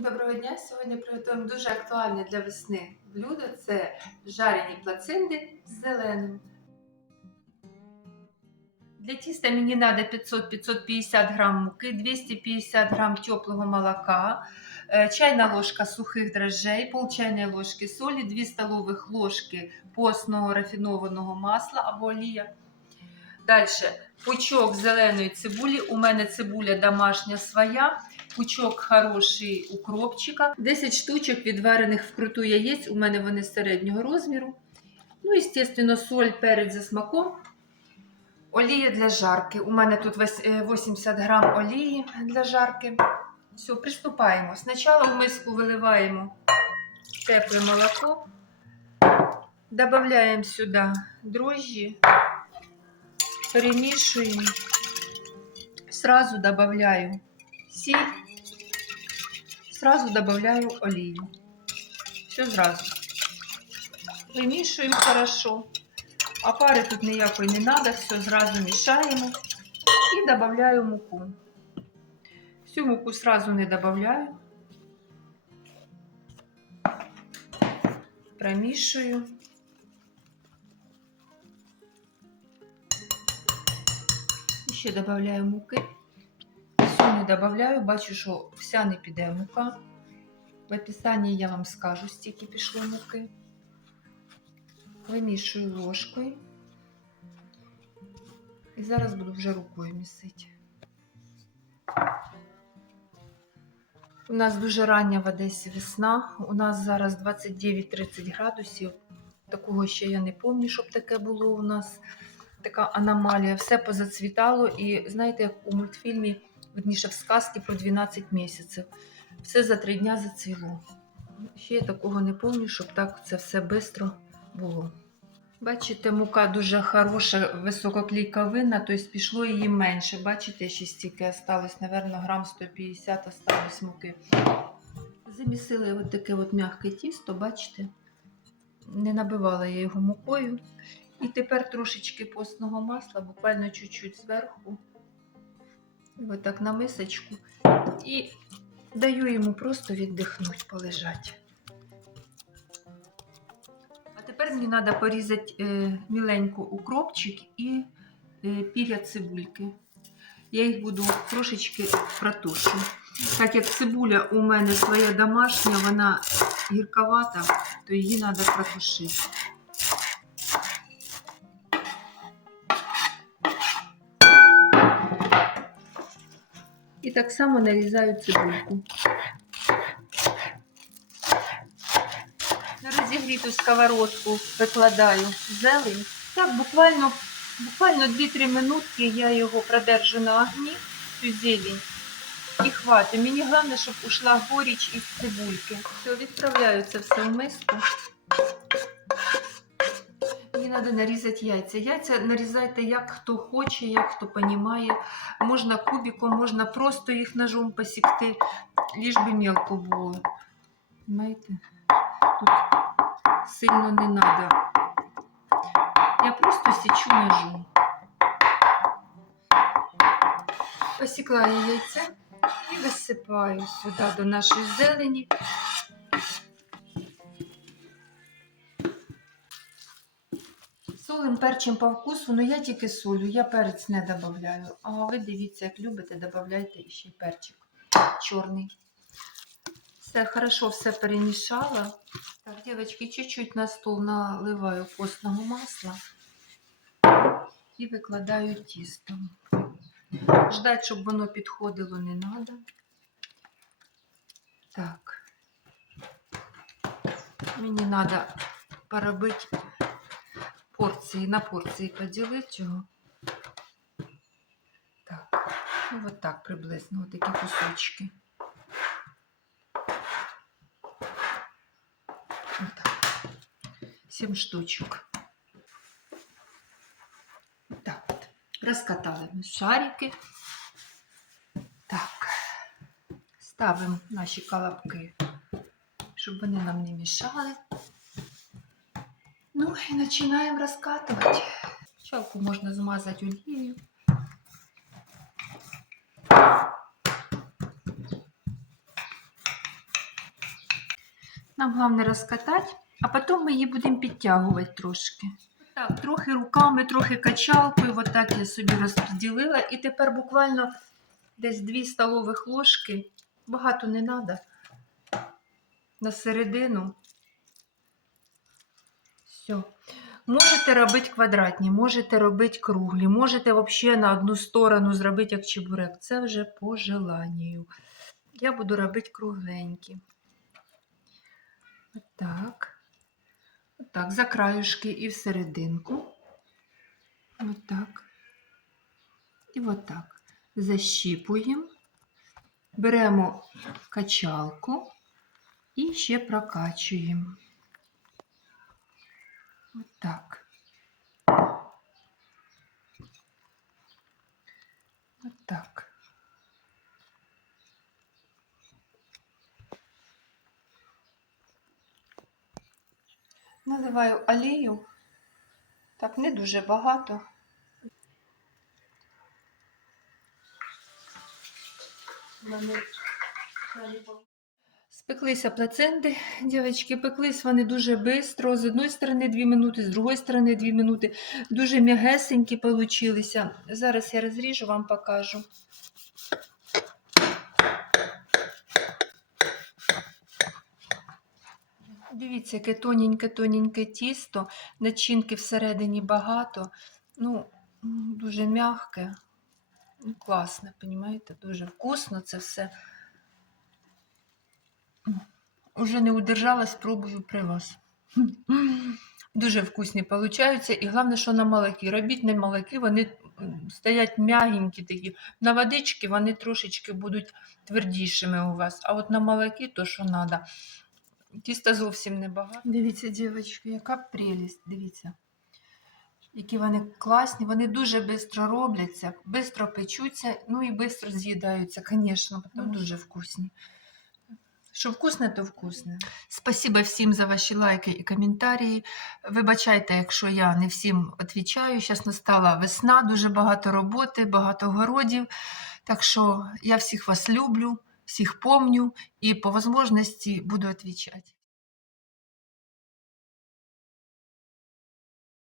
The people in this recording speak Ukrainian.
Доброго дня! Сьогодні приготуємо дуже актуальне для весни блюдо. Це жарені плацинди з зеленим. Для тіста мені треба 500-550 грам муки, 250 грам теплого молока, е, чайна ложка сухих дрожжей, пол чайної ложки солі, 2 столових ложки постного рафінованого масла або олія. Далі пучок зеленої цибулі. У мене цибуля домашня своя пучок хороший укропчика, 10 штучок відварених вкруту яєць. У мене вони середнього розміру. Ну, і, звісно, соль, перець за смаком. Олія для жарки. У мене тут е, 80 грам олії для жарки. Все, приступаємо. Спочатку в миску виливаємо тепле молоко, додаємо сюди дрожжі, перемішуємо. Сразу добавляю сіль, сразу добавляю олію. Все зразу. Вимішуємо хорошо. А пари тут ніякої не треба, все зразу мішаємо і додаю муку. Всю муку сразу не додаю. Промішую. І ще додаю муки. Всю не додаю, бачу, що вся не піде мука. В описанні я вам скажу, стільки пішло муки. Вимішую ложкою. І зараз буду вже рукою місити. У нас дуже рання в Одесі весна. У нас зараз 29-30 градусів. Такого ще я не пам'ятаю, щоб таке було у нас. Така аномалія. Все позацвітало. І знаєте, як у мультфільмі, верніше в сказці про 12 місяців. Все за три дня зацвіло. Ще я такого не пам'ятаю, щоб так це все швидко було. Бачите, мука дуже хороша, висококлейковинна, тобто пішло її менше. Бачите, ще стільки осталось, напевно, грам 150 осталось муки. Замісили от таке от м'яке тісто, бачите? Не набивала я його мукою. І тепер трошечки постного масла, буквально чуть-чуть зверху. І отак на мисочку. І даю йому просто віддихнути, полежати. А тепер мені треба порізати е, міленько укропчик і е, піря цибульки. Я їх буду трошечки протушу. Так як цибуля у мене своя домашня, вона гірковата, то її треба протушити. І так само нарізаю цибульку. На розігріту сковородку викладаю зелень. Так, буквально, буквально 2-3 минутки я його продержу на огні, цю зелень. І хватить. Мені головне, щоб ушла горіч із цибульки. Все, відправляю це все в миску. Треба нарізати яйця. Яйця нарізайте як хто хоче, як хто розуміє. Можна кубиком, можна просто їх ножом посікти, ліж би мелко було. Знаєте, тут сильно не треба. Я просто січу ножом. Посікла я яйця і висипаю сюди до нашої зелені. Солим перчим по вкусу, ну я тільки солю, я перець не додаю. А ви дивіться, як любите, додавайте ще перчик чорний. Все хорошо, все перемішала. Так, дівчатки, чуть-чуть на стол наливаю постного масла і викладаю тісто. Ждать, щоб воно підходило, не треба. Так. Мені треба поробити порції, на порції поділити його. Так, ну от так приблизно, от такі кусочки. Отак. Сім штучок. Так от. Розкатали ми шарики. Так. Ставимо наші колобки, щоб вони нам не мішали. Ну і починаємо розкатувати. Спочатку можна змазати олією. Нам головне розкатати, а потім ми її будемо підтягувати трошки. Так, трохи руками, трохи качалкою, от так я собі розподілила. І тепер буквально десь 2 столових ложки, багато не треба, на середину. Все. Можете робити квадратні, можете робити круглі, можете взагалі на одну сторону зробити як чебурек. Це вже по желанню. Я буду робити кругленькі. Отак. Отак, за краюшки і всерединку. Отак. І отак. Защіпуємо. Беремо качалку і ще прокачуємо. Отак. Отак. Наливаю олію. Так, не дуже багато. Спеклися плаценти, дівчатки, пеклись вони дуже швидко. З одної сторони 2 минути, з другої сторони 2 минути. Дуже м'ягесенькі получилися. Зараз я розріжу, вам покажу. Дивіться, яке тоненьке-тоненьке тісто, начинки всередині багато. Ну, дуже м'яке. Ну, Класне, розумієте? Дуже вкусно це все. Уже не удержалась, пробую при вас. Дуже вкусні получаються. І головне, що на молокі. Робіть на молоки, вони стоять м'ягенькі такі. На водички вони трошечки будуть твердішими у вас. А от на молокі то, що треба. Тіста зовсім небагато. Дивіться, дівчатки, яка прелість, дивіться. Які вони класні, вони дуже швидко робляться, швидко печуться, ну і швидко з'їдаються, звісно, дуже вкусні. Що вкусне, то вкусне. Спасибо всім за ваші лайки і коментарі. Вибачайте, якщо я не всім відповідаю. Зараз настала весна, дуже багато роботи, багато городів. Так що я всіх вас люблю, всіх помню і по можливості буду відповідати.